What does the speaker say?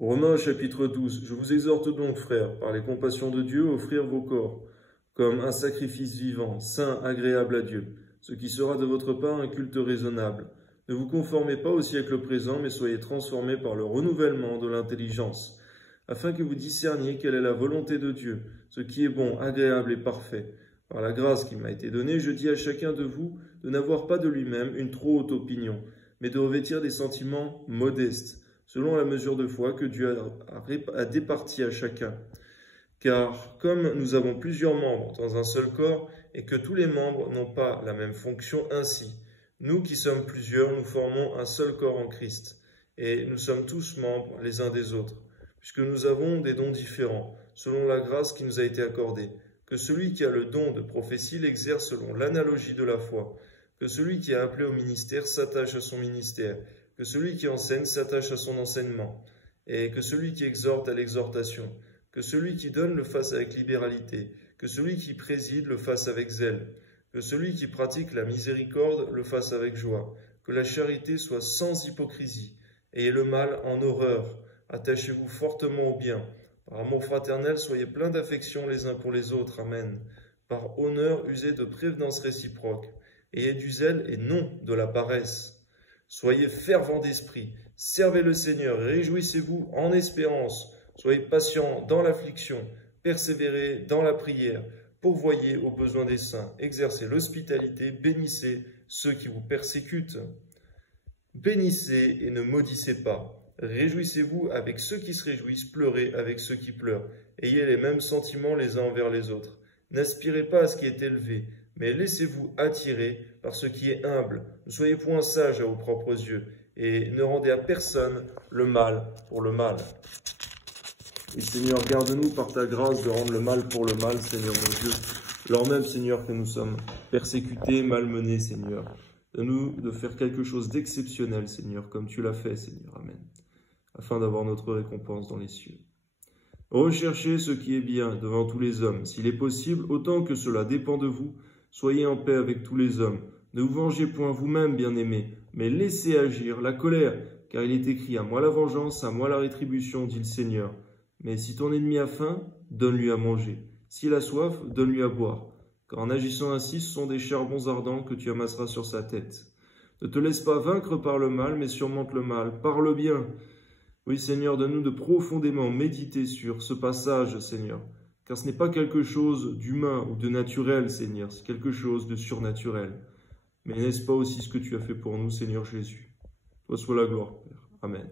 Romains chapitre 12. Je vous exhorte donc, frères, par les compassions de Dieu, à offrir vos corps comme un sacrifice vivant, saint, agréable à Dieu, ce qui sera de votre part un culte raisonnable. Ne vous conformez pas au siècle présent, mais soyez transformés par le renouvellement de l'intelligence, afin que vous discerniez quelle est la volonté de Dieu, ce qui est bon, agréable et parfait. Par la grâce qui m'a été donnée, je dis à chacun de vous de n'avoir pas de lui-même une trop haute opinion, mais de revêtir des sentiments modestes, selon la mesure de foi que Dieu a départie à chacun. Car comme nous avons plusieurs membres dans un seul corps, et que tous les membres n'ont pas la même fonction, ainsi, nous qui sommes plusieurs, nous formons un seul corps en Christ, et nous sommes tous membres les uns des autres, puisque nous avons des dons différents, selon la grâce qui nous a été accordée, que celui qui a le don de prophétie l'exerce selon l'analogie de la foi, que celui qui est appelé au ministère s'attache à son ministère, que celui qui enseigne s'attache à son enseignement, et que celui qui exhorte à l'exhortation, que celui qui donne le fasse avec libéralité, que celui qui préside le fasse avec zèle, que celui qui pratique la miséricorde le fasse avec joie, que la charité soit sans hypocrisie, ayez le mal en horreur, attachez-vous fortement au bien. Par amour fraternel, soyez pleins d'affection les uns pour les autres. Amen. Par honneur, usez de prévenance réciproque. Ayez du zèle et non de la paresse. Soyez fervents d'esprit. Servez le Seigneur et réjouissez-vous en espérance. Soyez patients dans l'affliction. Persévérez dans la prière. Pourvoyez aux besoins des saints. Exercez l'hospitalité. Bénissez ceux qui vous persécutent. Bénissez et ne maudissez pas. Réjouissez-vous avec ceux qui se réjouissent, pleurez avec ceux qui pleurent. Ayez les mêmes sentiments les uns envers les autres. N'aspirez pas à ce qui est élevé, mais laissez-vous attirer par ce qui est humble. Ne soyez point sages à vos propres yeux, et ne rendez à personne le mal pour le mal. Et Seigneur, garde-nous par ta grâce de rendre le mal pour le mal, Seigneur mon Dieu. Lors même, Seigneur, que nous sommes persécutés, malmenés, Seigneur. Donne-nous de faire quelque chose d'exceptionnel, Seigneur, comme tu l'as fait, Seigneur. Amen. Afin d'avoir notre récompense dans les cieux. Recherchez ce qui est bien devant tous les hommes. S'il est possible, autant que cela dépend de vous, soyez en paix avec tous les hommes. Ne vous vengez point vous-même, bien-aimés, mais laissez agir la colère, car il est écrit « À moi la vengeance, à moi la rétribution, dit le Seigneur. Mais si ton ennemi a faim, donne-lui à manger. S'il a soif, donne-lui à boire. Car en agissant ainsi, ce sont des charbons ardents que tu amasseras sur sa tête. Ne te laisse pas vaincre par le mal, mais surmonte le mal par le bien. » Oui, Seigneur, donne-nous de profondément méditer sur ce passage, Seigneur, car ce n'est pas quelque chose d'humain ou de naturel, Seigneur, c'est quelque chose de surnaturel. Mais n'est-ce pas aussi ce que tu as fait pour nous, Seigneur Jésus? Toi soit la gloire, Père. Amen.